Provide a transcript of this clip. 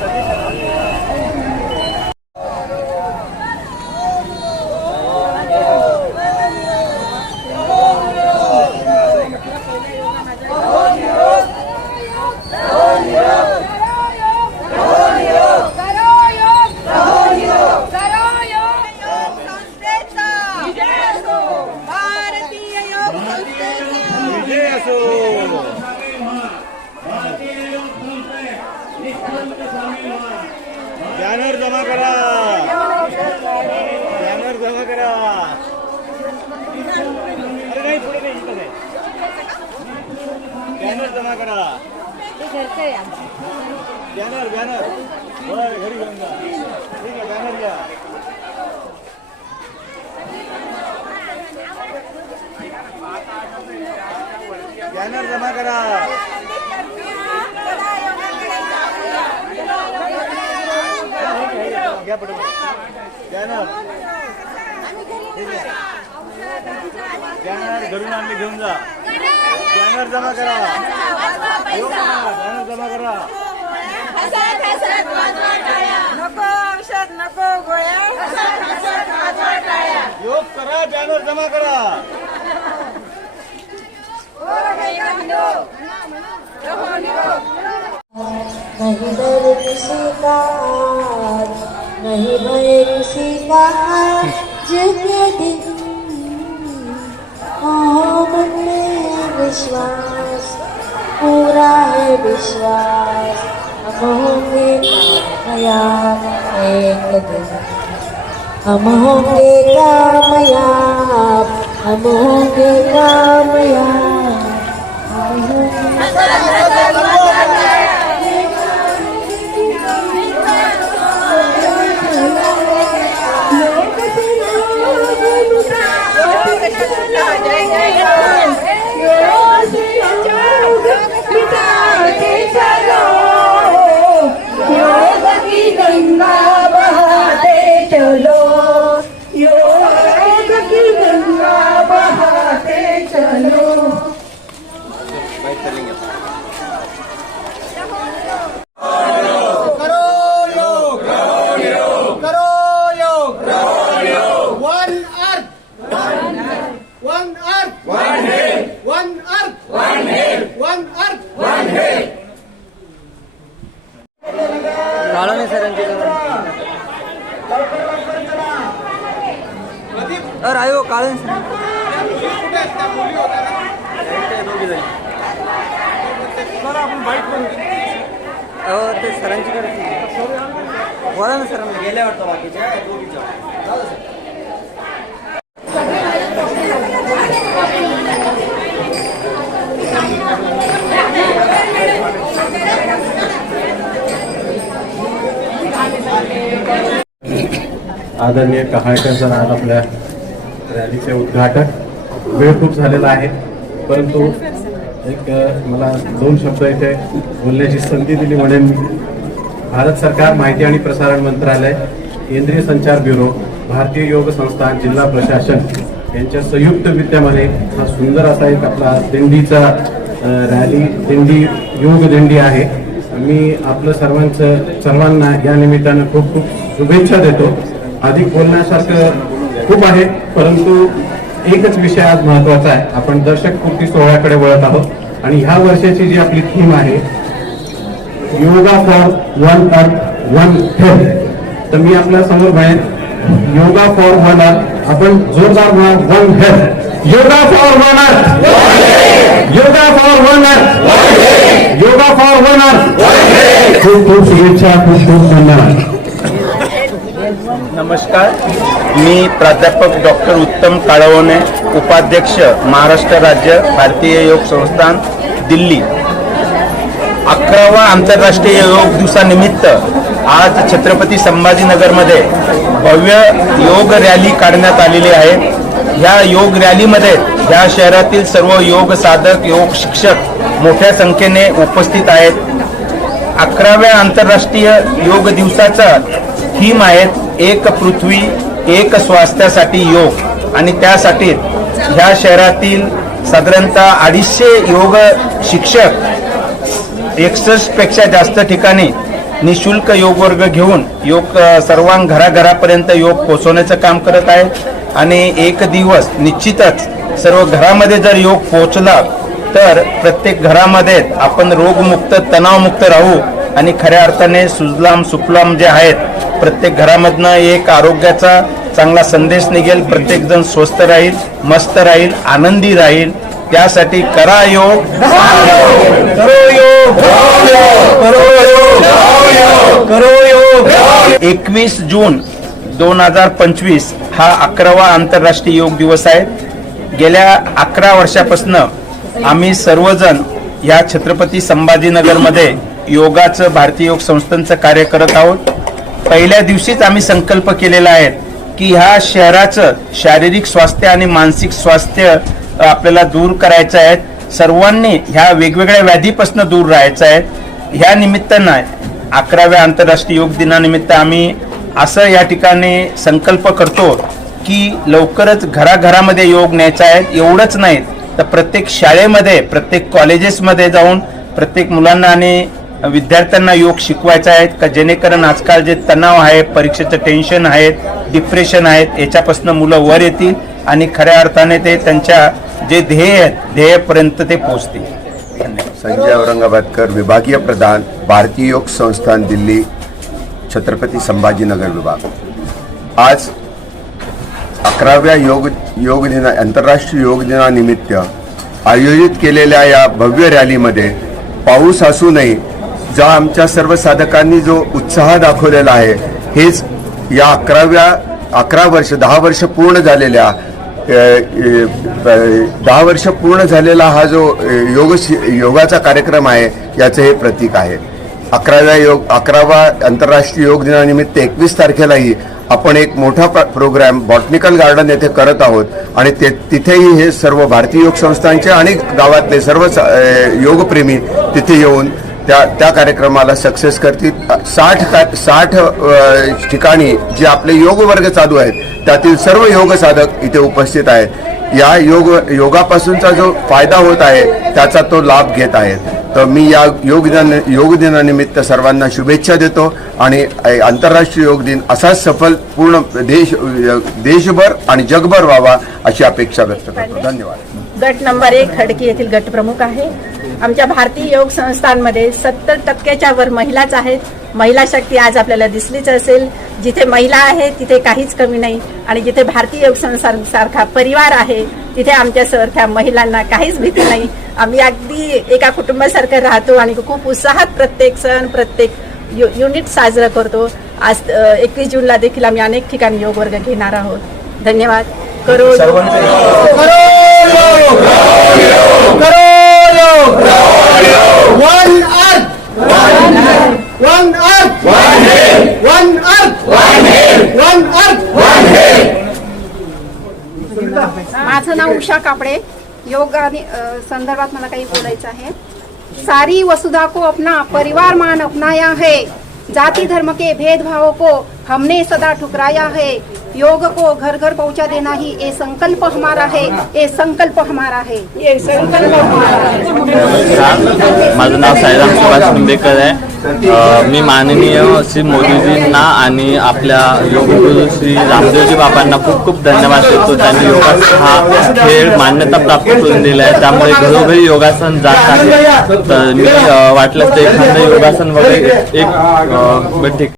Gracias. Banner banner होय घरी घेऊन जा ठीक आहे बॅनर घ्या बॅनर जमा करा घ्या पटकन बॅनर बॅनर घरून आणले घेऊन जा बॅनर जमा करा येऊ नका, औषध नको गोळ्या. योग करा बॅनर जमा करा. नहीं डर किसी का आज, नहीं भय किसी का आज, जिसके दिन मन में विश्वास पूरा है विश्वास हम होंगे कामयाब एक दिन हम होंगे कामयाब हम होंगे कामयाब हम होंगे ते सरांची बोला ना सरांना गेल्या वाटतं बाकीच्या आदरणीय कहाळकर सर आज आपल्या रॅलीचे उद्घाटक वेळ खूप झालेला आहे परंतु एक मला दोन शब्द इथे बोलण्याची संधी दिली म्हणेन मी भारत सरकार माहिती आणि प्रसारण मंत्रालय केंद्रीय संचार ब्युरो भारतीय योग संस्थान जिल्हा प्रशासन यांच्या संयुक्त विद्यमाने हा सुंदर असा एक आपला दिंडीचा रॅली दिंडी योग दिंडी आहे. मी आपलं सर्वांचं सर्वांना या निमित्तानं खूप खूप शुभेच्छा देतो. अधिक बोलण्यासारखं खूप आहे परंतु एकच विषय आज महत्त्वाचा आहे. आपण दर्शक पूर्ती सोहळ्याकडे वळत आहोत आणि ह्या वर्षाची जी आपली थीम आहे yoga for one earth one health तर मी आपल्यासमोर म्हणेन योगा फॉर वन अर्थ आपण जोरदार म्हणा one health yoga for one earth yoga for one earth yoga for one अर्थ खूप खूप शुभेच्छा खूप खूप धन्यवाद. नमस्कार. मी प्राध्यापक डॉक्टर उत्तम काळवणे उपाध्यक्ष महाराष्ट्र राज्य भारतीय योग संस्थान दिल्ली. अकरावा आंतरराष्ट्रीय योग दिवसानिमित्त आज छत्रपती संभाजीनगरमध्ये भव्य योग रॅली काढण्यात आलेली आहे. ह्या योग रॅलीमध्ये ह्या शहरातील सर्व योग साधक योग शिक्षक मोठ्या संख्येने उपस्थित आहेत. अकराव्या आंतरराष्ट्रीय योग दिवसाचा थीम आहेत एक पृथ्वी एक स्वास्थ्यासाठी योग आणि त्यासाठी ह्या शहरातील साधारणतः अडीचशे योग शिक्षक एकसष्टपेक्षा जास्त ठिकाणी निशुल्क योग वर्ग घेऊन योग सर्वां घराघरापर्यंत योग पोहोचवण्याचं काम करत आहे. आणि एक दिवस निश्चितच सर्व घरामध्ये जर योग पोहोचला तर प्रत्येक घरामध्ये आपण रोगमुक्त तणावमुक्त राहू आणि खऱ्या अर्थाने सुजलाम सुफलाम जे आहेत प्रत्येक घरामधनं एक आरोग्याचा चांगला संदेश निघेल प्रत्येक जण स्वस्थ राहील मस्त राहील आनंदी राहील. त्यासाठी करा योग. करो योग. करो योग. करो योग. एकवीस जून दोन हजार पंचवीस हा अकरावा आंतरराष्ट्रीय योग दिवस आहे. गेल्या अकरा वर्षापासून आम्ही सर्वजण या छत्रपती संभाजीनगरमध्ये योगाचं भारतीय योग संस्थांचं कार्य करत आहोत. पहिल्या दिवशीच आम्ही संकल्प केलेला आहे की ह्या शहराचं शारीरिक स्वास्थ्य आणि मानसिक स्वास्थ्य आपल्याला दूर करायचं आहे. सर्वांनी ह्या वेगवेगळ्या व्याधीपासून दूर राहायचं आहे. ह्या निमित्तानं अकराव्या आंतरराष्ट्रीय योग दिनानिमित्त आम्ही असं या ठिकाणी संकल्प करतो की लवकरच घराघरामध्ये योग न्यायचा आहे. एवढंच नाही तर प्रत्येक शाळेमध्ये प्रत्येक कॉलेजेसमध्ये जाऊन प्रत्येक मुलांना आणि विद्यार्थ्यांना योग शिकवायचा आहे का? जेणेकरून आजकाल जे तणाव आहे परीक्षेचं टेन्शन आहे डिप्रेशन आहेत याच्यापासून मुलं वर येतील आणि खऱ्या अर्थाने ते त्यांच्या जे ध्येय आहेत ध्येयपर्यंत ते पोहोचतील. संजय औरंगाबादकर विभागीय प्रधान भारतीय योग संस्थान दिल्ली छत्रपती संभाजीनगर विभाग. आज अकराव्या योग योग दिना आंतरराष्ट्रीय योग दिनानिमित्त आयोजित केलेल्या या भव्य रॅलीमध्ये पाऊस असूनही जो आमच्या सर्व साधकांनी जो उत्साह दाखवलेला आहे हेच या अकराव्या अकरा वर्ष दहा वर्ष पूर्ण झालेल्या दहा वर्ष पूर्ण झालेला हा जो योग योगाचा कार्यक्रम आहे याचं हे प्रतीक आहे. अकराव्या योग अकरावा आंतरराष्ट्रीय योग दिनानिमित्त एकवीस तारखेलाही आपण एक मोठा प्रोग्रॅम प्रोग्राम बॉटनिकल गार्डन येथे करत आहोत आणि ते तिथेही हे सर्व भारतीय योग संस्थांचे आणि गावातले सर्व स- योगप्रेमी तिथे येऊन त्या त्या कार्यक्रमाला सक्सेस करतील. साठ साठ ठिकाणी जे आपले योग वर्ग चालू आहेत त्यातील सर्व योग साधक इथे उपस्थित आहेत. या योग योगापासूनचा जो फायदा होत आहे त्याचा तो लाभ घेत आहेत. तर मी या योग दिन योग दिनानिमित्त सर्वांना शुभेच्छा देतो आणि आंतरराष्ट्रीय योग दिन असाच सफल पूर्ण देश देशभर आणि जगभर व्हावा अशी अपेक्षा व्यक्त करतो. धन्यवाद. गट नंबर एक खडकी येथील गट प्रमुख आहे. आमच्या भारतीय योग संस्थांमध्ये सत्तर टक्क्याच्या वर महिलाच आहेत. महिला शक्ती आज आपल्याला दिसलीच असेल. जिथे महिला आहे तिथे काहीच कमी नाही. आणि जिथे भारतीय योग संस्थांसारखा परिवार आहे तिथे आमच्यासारख्या महिलांना काहीच भीती नाही. आम्ही अगदी एका कुटुंबासारखं राहतो आणि खूप उत्साहात प्रत्येक सण प्रत्येक यु- युनिट साजरं करतो. आज एकवीस जूनला देखील आम्ही अनेक ठिकाणी योग वर्ग घेणार आहोत. धन्यवाद. करो माझं नाव उषा कापडे. योग आणि संदर्भात मला काही बोलायचं आहे. सारी वसुधा को अपना परिवार मान अपनाया है. जाति धर्म के भेदभाव को हमने सदा ठुकराया है. योग को घर घर पहुंचा देना ही ये संकल्प हमारा है ये संकल्प हमारा है। ये संकल्प हमारा है। माझं नाव साईराम सुभाष निंबेकर आहे. मी माननीय श्री मोदीजींना आणि आपल्या योगगुरु श्री रामदेवजी बाबांना खूप खूप धन्यवाद देतो. त्यांनी योगासन हा खेळ मान्यता प्राप्त करून दिला आहे. त्यामुळे घरोघरी योगासन जात आहे. तर मी अ, वाटल्यास ते एखादं योगासन वगैरे एक ठीक